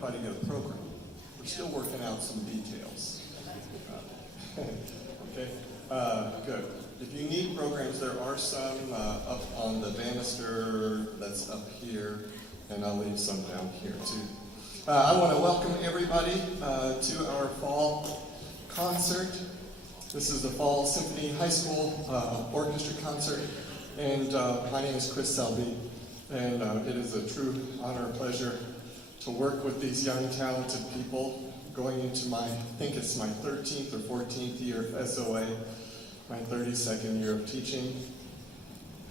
everybody get a program. We're still working out some details. Okay, good. If you need programs, there are some up on the banister that's up here, and I'll leave some down here too. I want to welcome everybody to our fall concert. This is the Fall Symphony High School Orchestra concert, and my name is Chris Selby, and it is a true honor and pleasure to work with these young, talented people going into I think it's my 13th or 14th year of SOA, my 32nd year of teaching,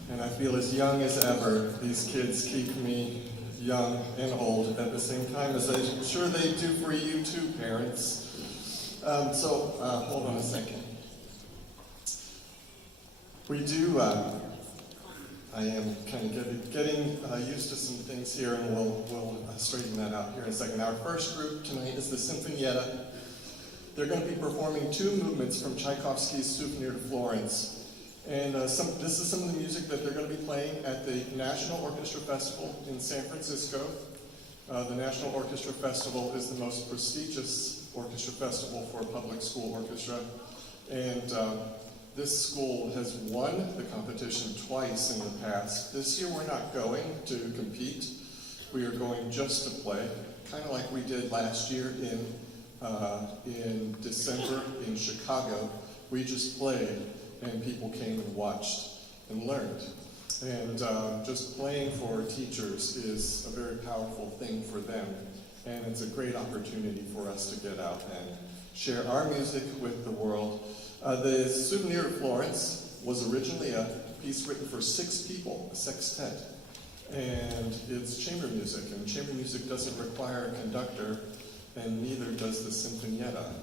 and I feel as young as ever. These kids keep me young and old at the same time, as I'm sure they do for you too, parents. Hold on a second. We do, I am kind of getting used to some things here, and we'll straighten that out here in a second. Our first group tonight is the Sinfonietta. They're going to be performing two movements from Tchaikovsky's Souvenir to Florence. And this is some of the music that they're going to be playing at the National Orchestra Festival in San Francisco. The National Orchestra Festival is the most prestigious orchestra festival for a public school orchestra. And this school has won the competition twice in the past. This year we're not going to compete. We are going just to play, kind of like we did last year in December in Chicago. We just played, and people came and watched and learned. And just playing for teachers is a very powerful thing for them, and it's a great opportunity for us to get out and share our music with the world. The Souvenir of Florence was originally a piece written for 6 people, a sextet, and it's chamber music, and chamber music doesn't require a conductor, and neither does the Sinfonietta.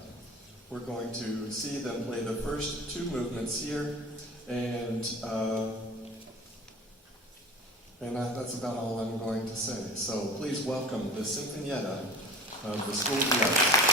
We're going to see them play the first 2 movements here, and that's about all I'm going to say. So please welcome the Sinfonietta of the School of the Arts.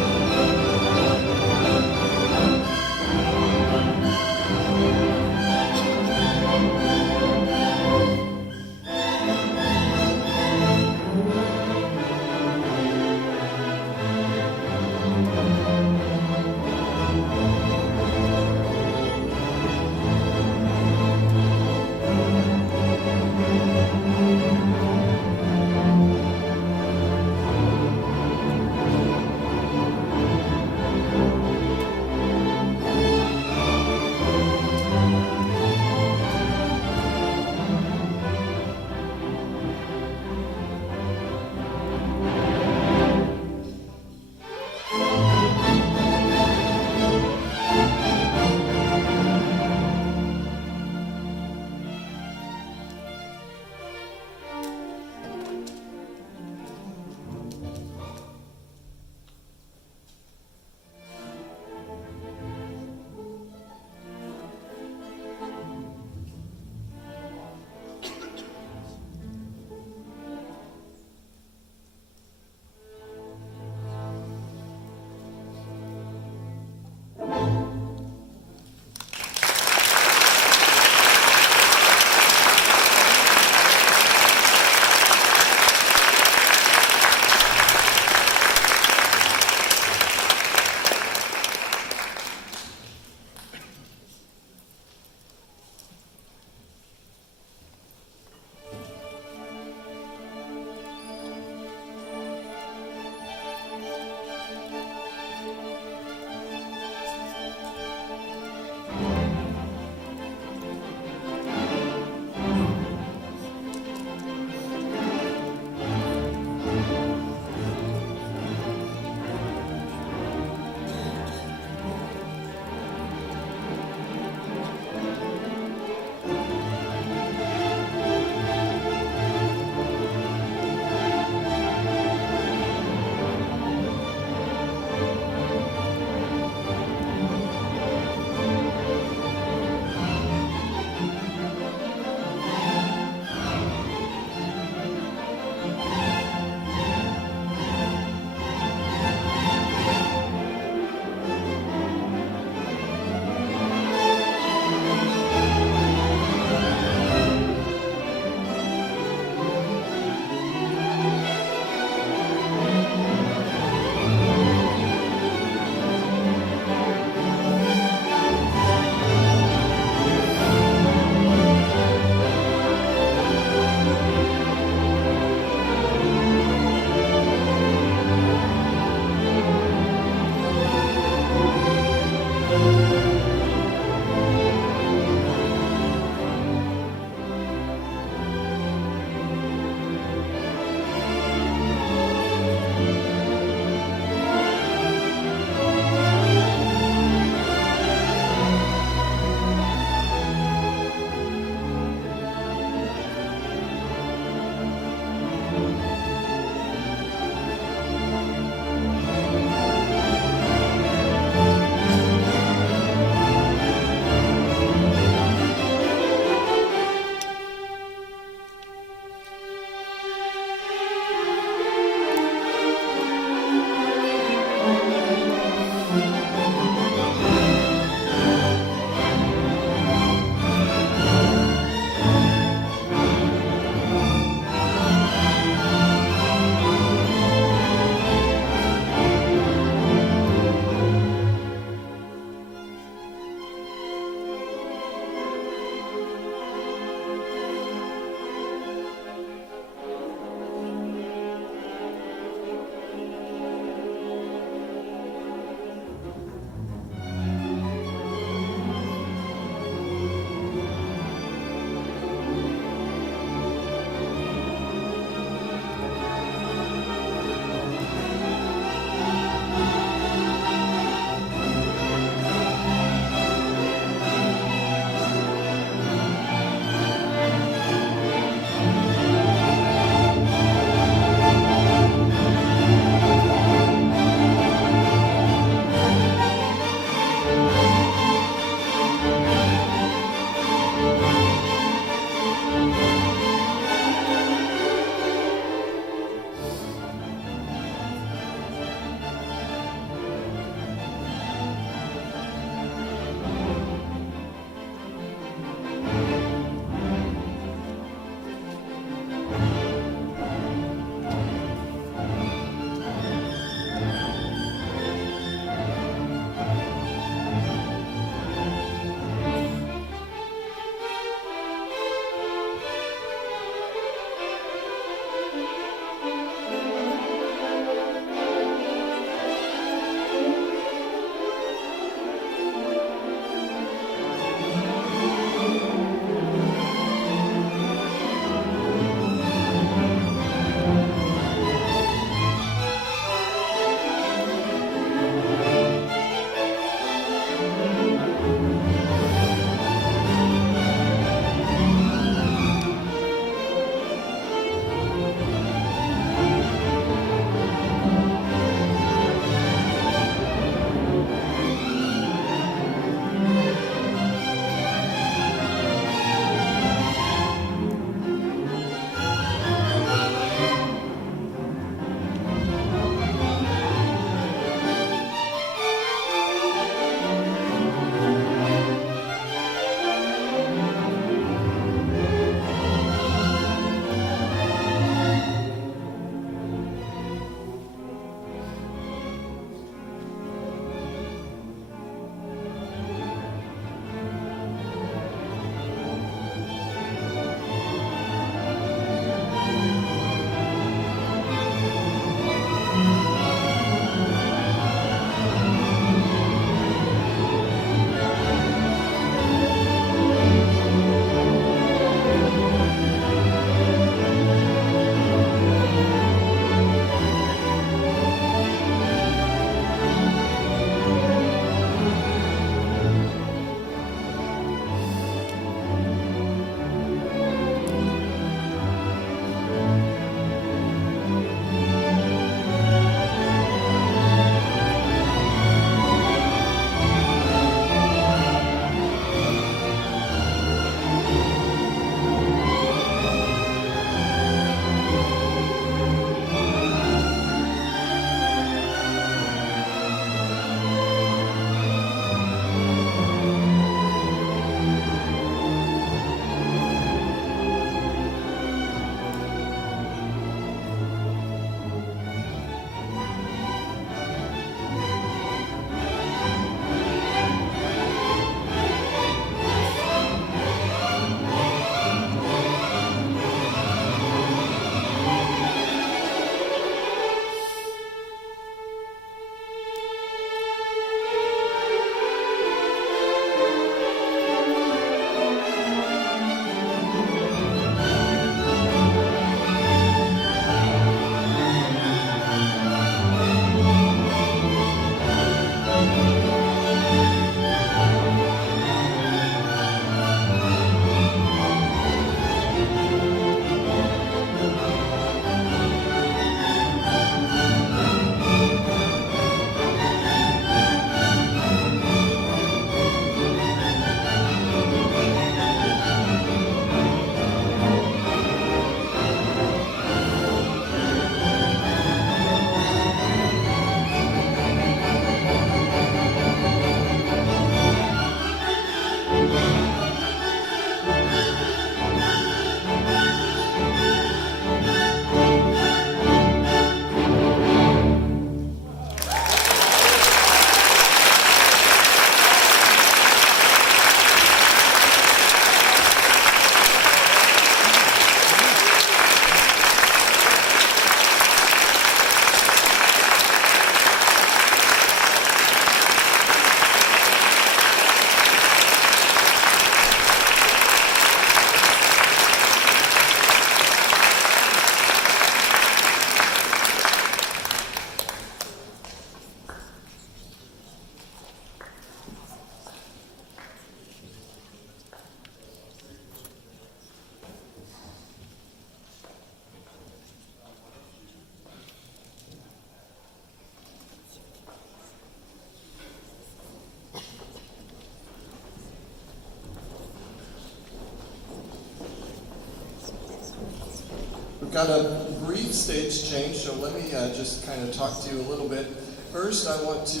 got a brief stage change, so let me just kind of talk to you a little bit. First, I want to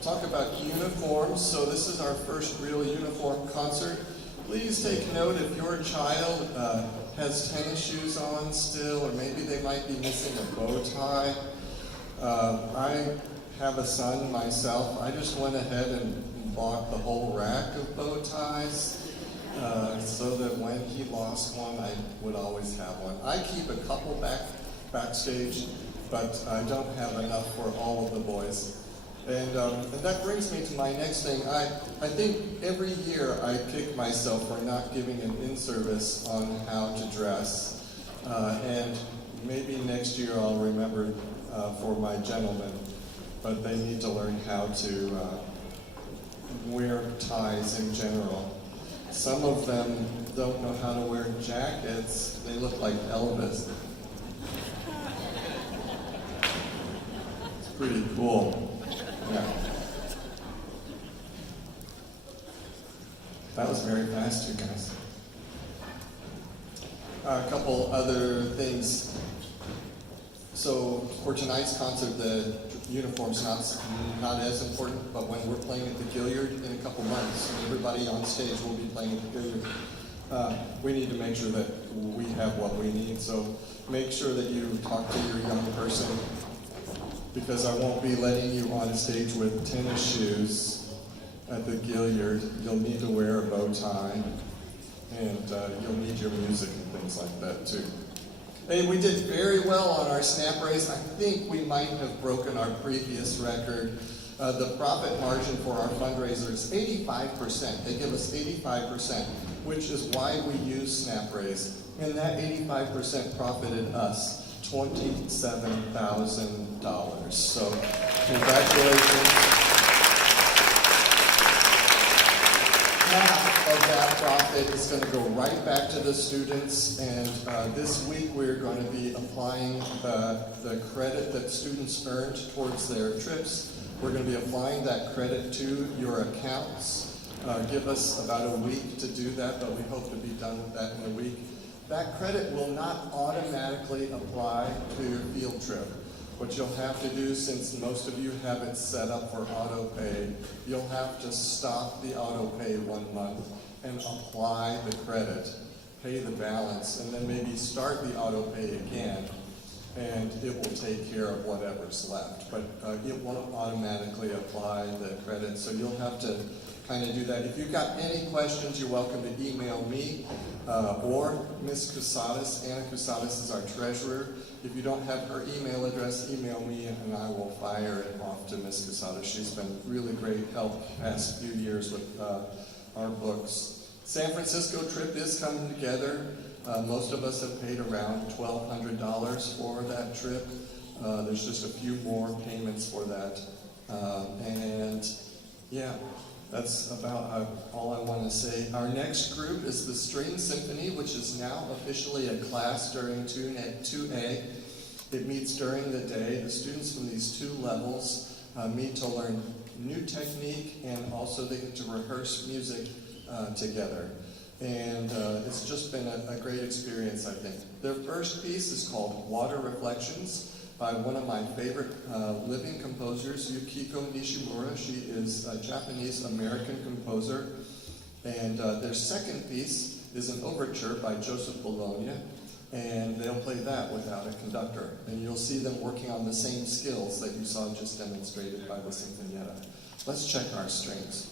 talk about uniforms. So this is our first real uniform concert. Please take note if your child has tennis shoes on still, or maybe they might be missing a bow tie. I have a son myself. I just went ahead and bought the whole rack of bow ties so that when he lost one, I would always have one. I keep a couple backstage, but I don't have enough for all of the boys. And that brings me to my next thing. I think every year I kick myself for not giving an in-service on how to dress. And maybe next year I'll remember for my gentlemen, but they need to learn how to wear ties in general. Some of them don't know how to wear jackets. They look like Elvis. It's pretty cool. Yeah. That was very fast, you guys. A couple other things. So for tonight's concert, the uniform's not as important, but when we're playing at the Gilliard in a couple months, everybody on stage will be playing at the Gilliard. We need to make sure that we have what we need. So make sure that you talk to your young person, because I won't be letting you on stage with tennis shoes at the Gilliard. You'll need to wear a bow tie, and you'll need your music and things like that too. Hey, we did very well on our snap raise. I think we might have broken our previous record. The profit margin for our fundraiser is 85%. They give us 85%, which is why we use snap raise. And that 85% profited us $27,000. So, congratulations. Half of that profit is going to go right back to the students, and this week we're going to be applying the credit that students earned towards their trips. We're going to be applying that credit to your accounts. Give us about a week to do that, but we hope to be done with that in a week. That credit will not automatically apply to your field trip. What you'll have to do, since most of you have it set up for auto pay, you'll have to stop the auto pay 1 month and apply the credit, pay the balance, and then maybe start the auto pay again, and it will take care of whatever's left. But it won't automatically apply the credit, so you'll have to kind of do that. If you've got any questions, you're welcome to email me or Ms. Cusadas. Anna Cusadas is our treasurer. If you don't have her email address, email me and I will fire it off to Ms. Cusadas. She's been really great help the past few years with our books. San Francisco trip is coming together. Most of us have paid around $1,200 for that trip. There's just a few more payments for that. And yeah, that's about all I want to say. Our next group is the String Symphony, which is now officially a class during 2A. It meets during the day. The students from these two levels meet to learn new technique, and also they get to rehearse music together. And it's just been a great experience, I think. Their first piece is called Water Reflections by one of my favorite living composers, Yukiko Nishimura. She is a Japanese-American composer. And their second piece is an overture by Joseph Bologna, and they'll play that without a conductor. And you'll see them working on the same skills that you saw just demonstrated by the Sinfonietta. Let's check our strings.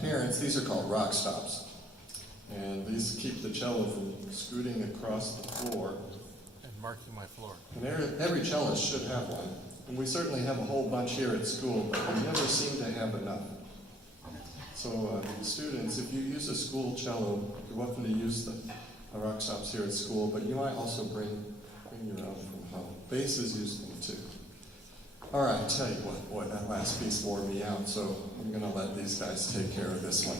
parents, these are called rock stops. And these keep the cello from scooting across the floor. And marking my floor. And every cellist should have one. And we certainly have a whole bunch here at school, but we never seem to have enough. So students, if you use a school cello, you're welcome to use the rock stops here at school, but you might also bring your own from home. Bass is useful too. All right, I tell you what, boy, that last piece wore me out, so I'm going to let these guys take care of this one.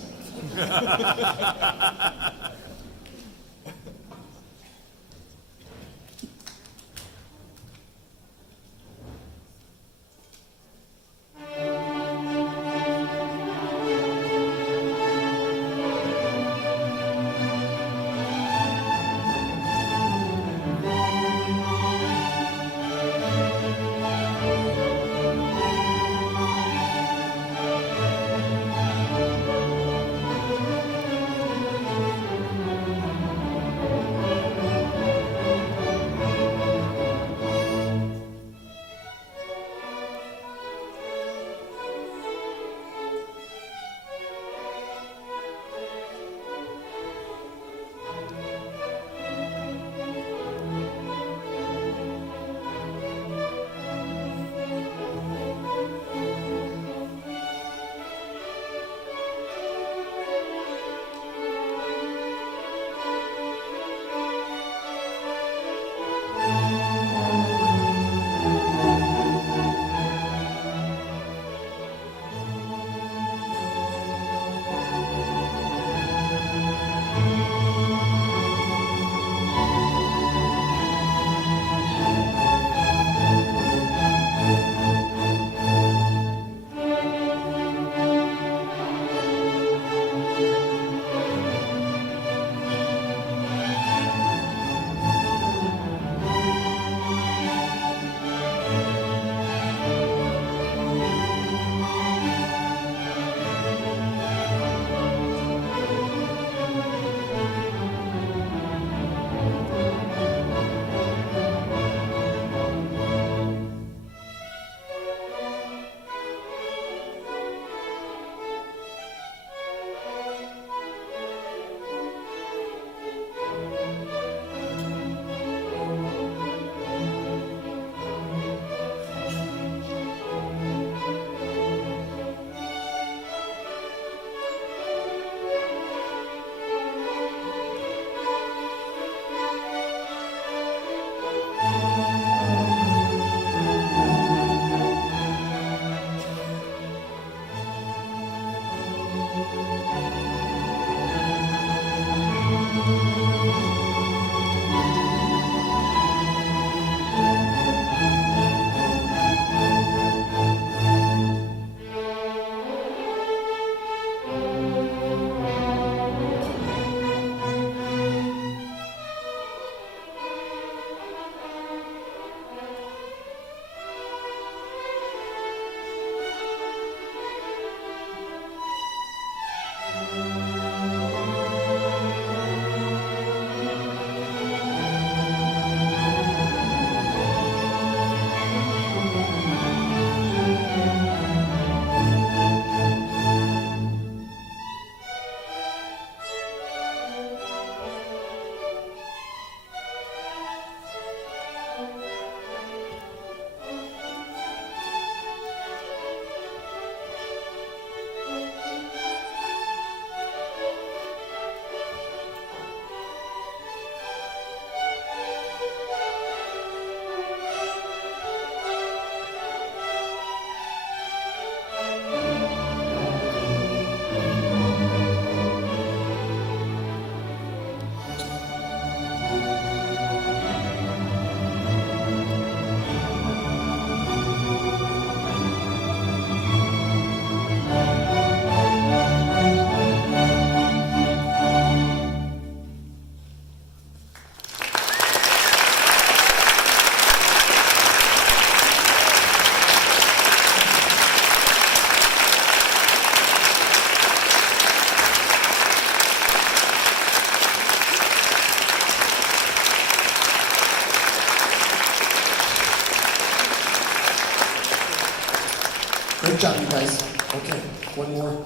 Great job, you guys. Okay, one more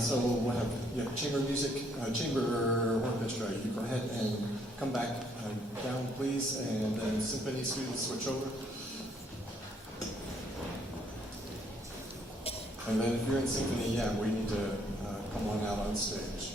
So we'll have chamber music, chamber orchestra. You go ahead and come back down, please, and then symphony students switch over. And then if you're in symphony, we need to come on out on stage.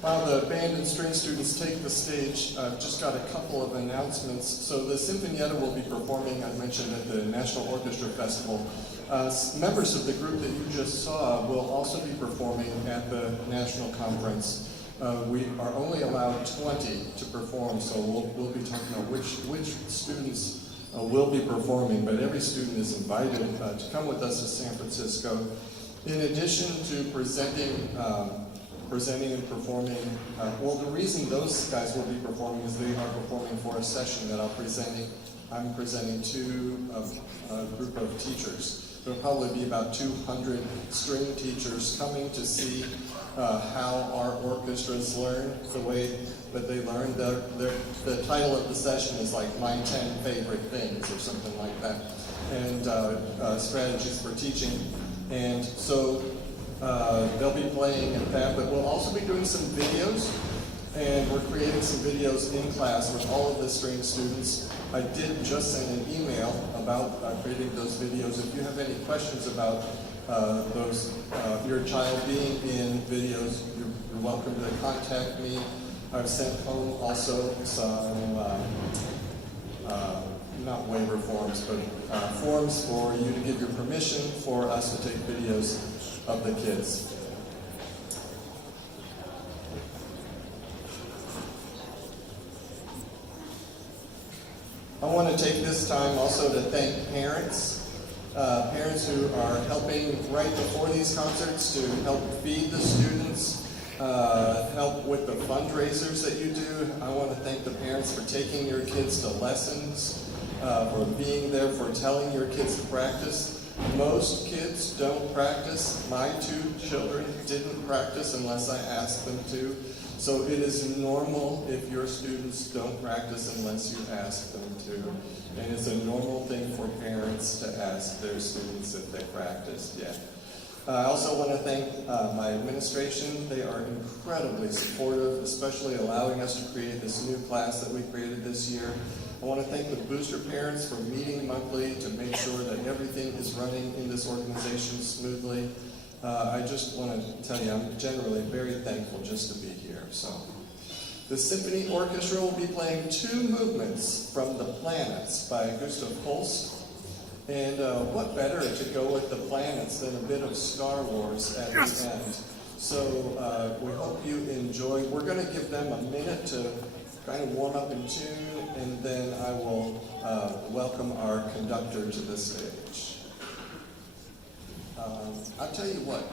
While the band and string students take the stage, I've just got a couple of announcements. So the Sinfonietta will be performing, I mentioned, at the National Orchestra Festival. Members of the group that you just saw will also be performing at the National Conference. We are only allowed 20 to perform, so we'll be talking about which students will be performing, but every student is invited to come with us to San Francisco. In addition to presenting and performing. The reason those guys will be performing is they are performing for a session that I'm presenting to a group of teachers. There'll probably be about 200 string teachers coming to see how our orchestras learn the way that they learn. The title of the session is like My 10 Favorite Things or something like that, and strategies for teaching. And so they'll be playing at that, but we'll also be doing some videos, and we're creating some videos in class with all of the string students. I did just send an email about creating those videos. If you have any questions about your child being in videos, you're welcome to contact me. I've sent home also some, not waiver forms, but forms for you to give your permission for us to take videos of the kids. I want to take this time also to thank parents who are helping right before these concerts to help feed the students, help with the fundraisers that you do. I want to thank the parents for taking your kids to lessons, for being there, for telling your kids to practice. Most kids don't practice. My 2 children didn't practice unless I asked them to. So it is normal if your students don't practice unless you ask them to. And it's a normal thing for parents to ask their students if they practiced yet. I also want to thank my administration. They are incredibly supportive, especially allowing us to create this new class that we created this year. I want to thank the booster parents for meeting monthly to make sure that everything is running in this organization smoothly. I just want to tell you, I'm generally very thankful just to be here. So, the Symphony Orchestra will be playing 2 movements from The Planets by Gustav Holst. And what better to go with the planets than a bit of Star Wars at the end. So we hope you enjoy. We're going to give them a minute to kind of warm up in tune, and then I will welcome our conductor to the stage. I'll tell you what.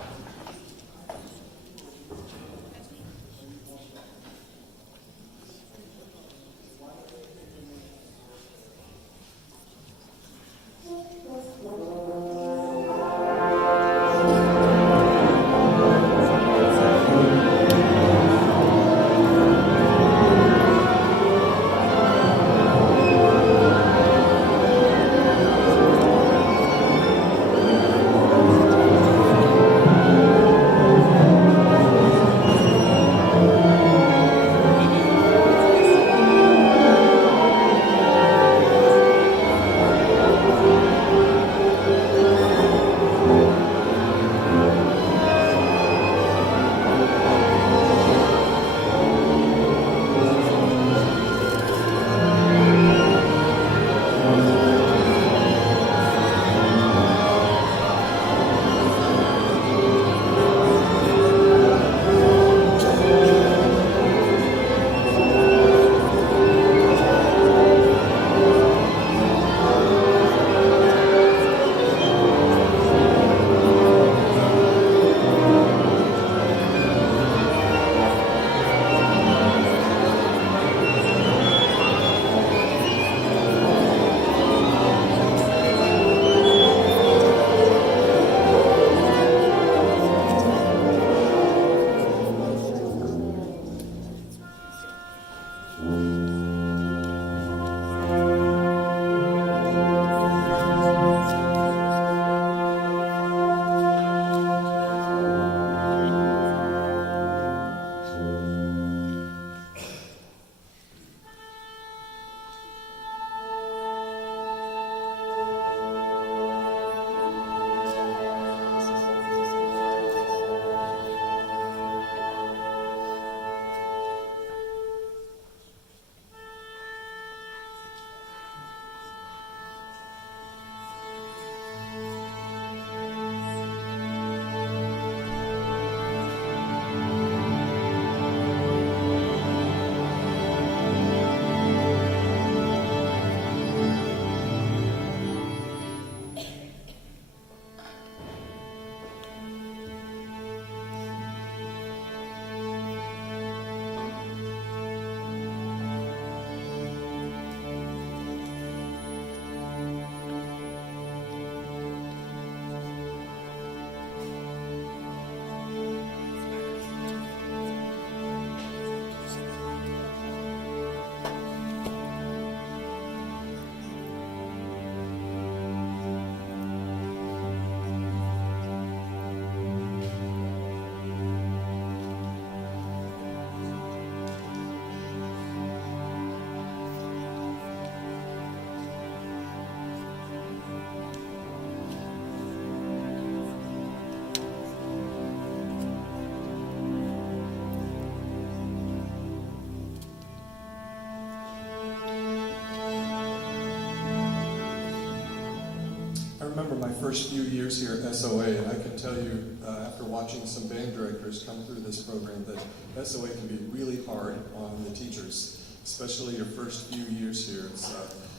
remember my first few years here at SOA, and I can tell you, after watching some band directors come through this program, that SOA can be really hard on the teachers, especially your first few years here.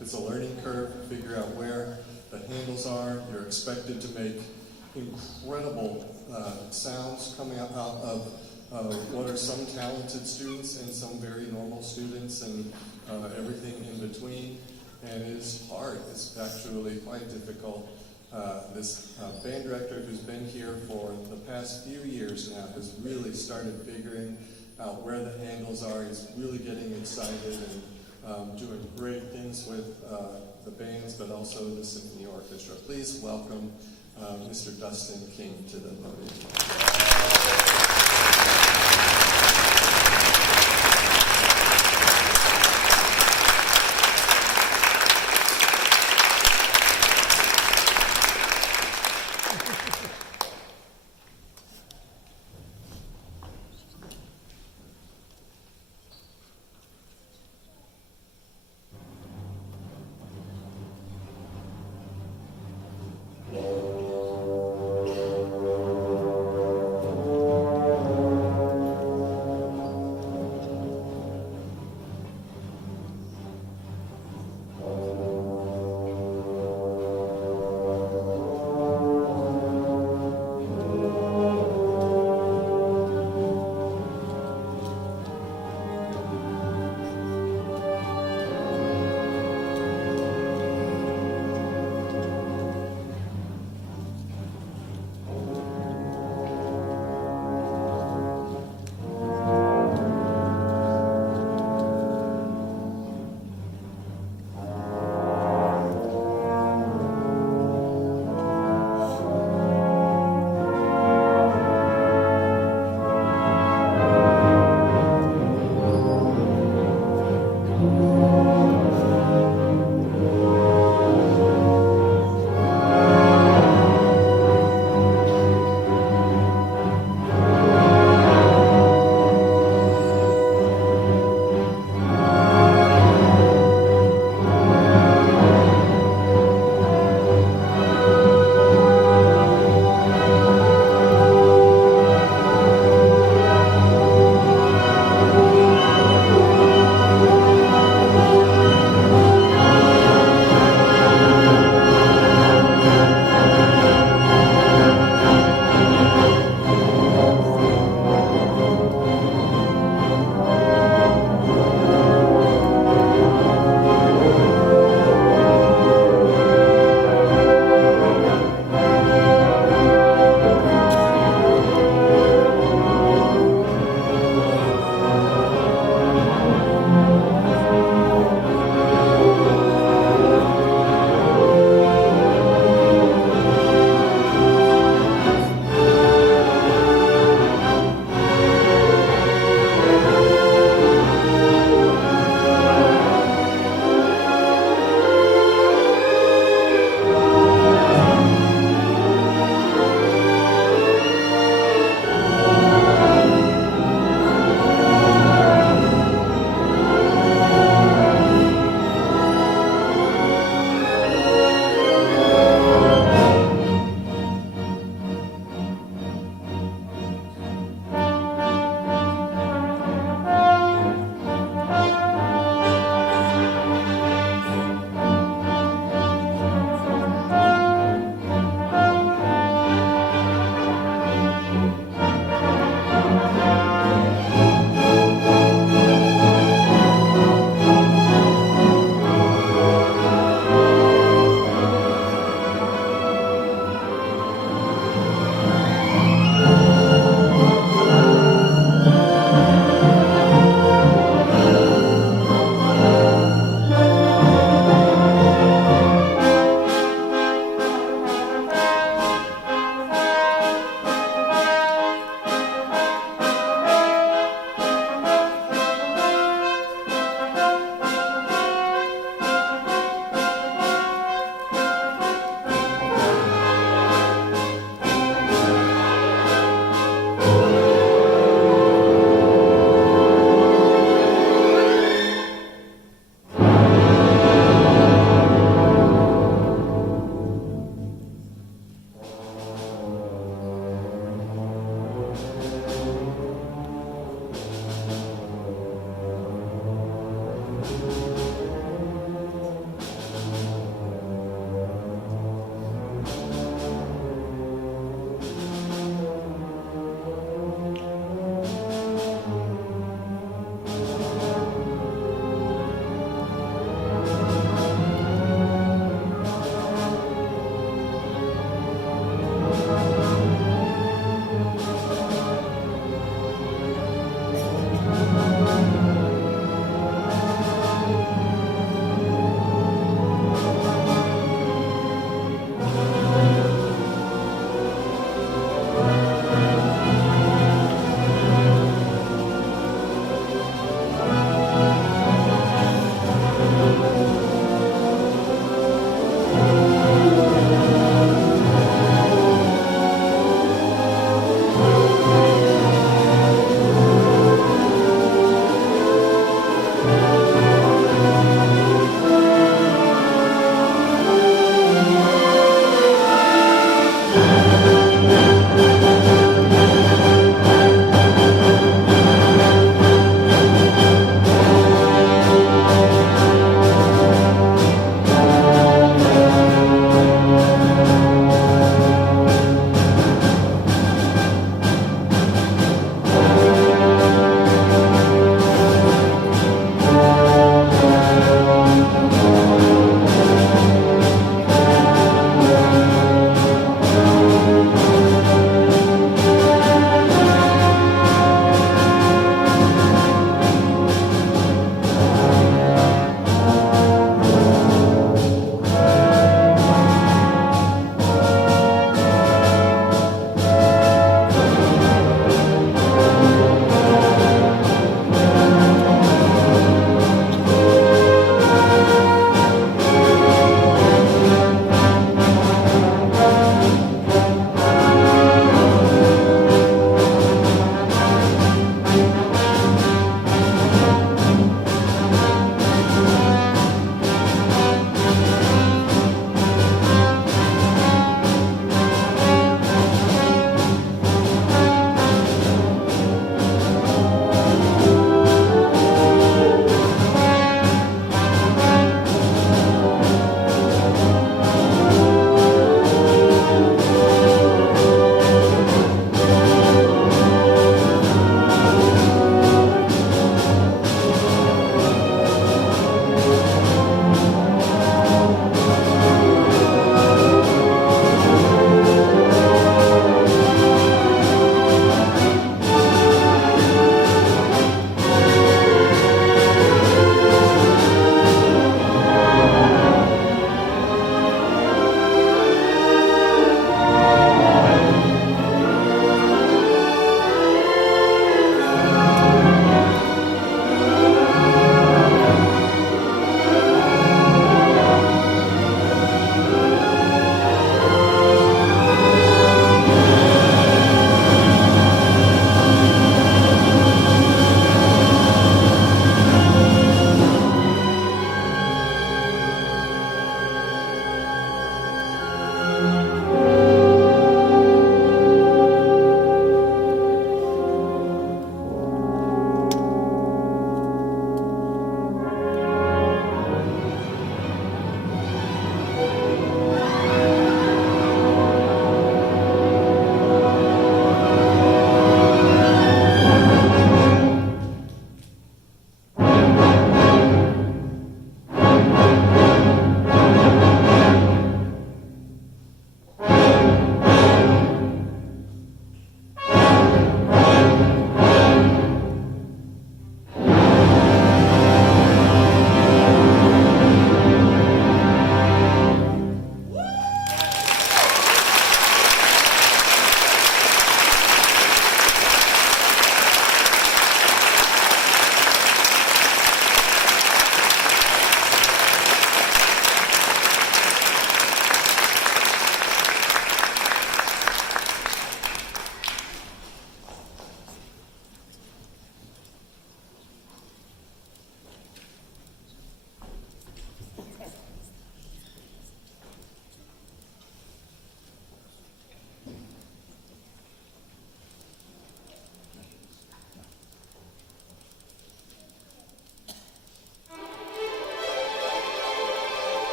It's a learning curve to figure out where the handles are. You're expected to make incredible sounds coming out of what are some talented students and some very normal students, and everything in between. And it is hard. It's actually quite difficult. This band director who's been here for the past few years now has really started figuring out where the handles are. He's really getting excited and doing great things with the bands, but also the symphony orchestra. Please welcome Mr. Dustin King to the podium.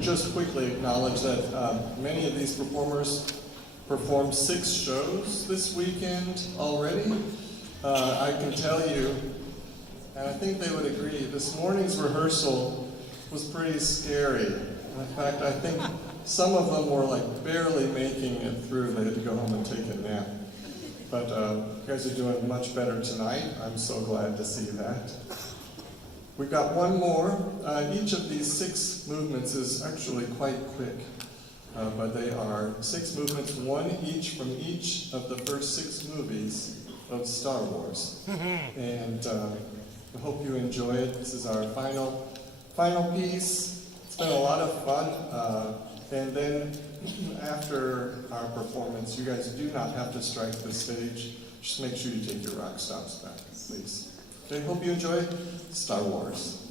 Just quickly acknowledge that many of these performers performed 6 shows this weekend already. I can tell you, and I think they would agree, this morning's rehearsal was pretty scary. In fact, I think some of them were like barely making it through. They had to go home and take a nap. But you guys are doing much better tonight. I'm so glad to see that. We've got one more. Each of these 6 movements is actually quite quick, but they are 6 movements, one each from each of the first 6 movies of Star Wars. And I hope you enjoy it. This is our final piece. It's been a lot of fun. And then after our performance, you guys do not have to strike the stage. Just make sure you take your rock stops back, please. Okay, hope you enjoy Star Wars.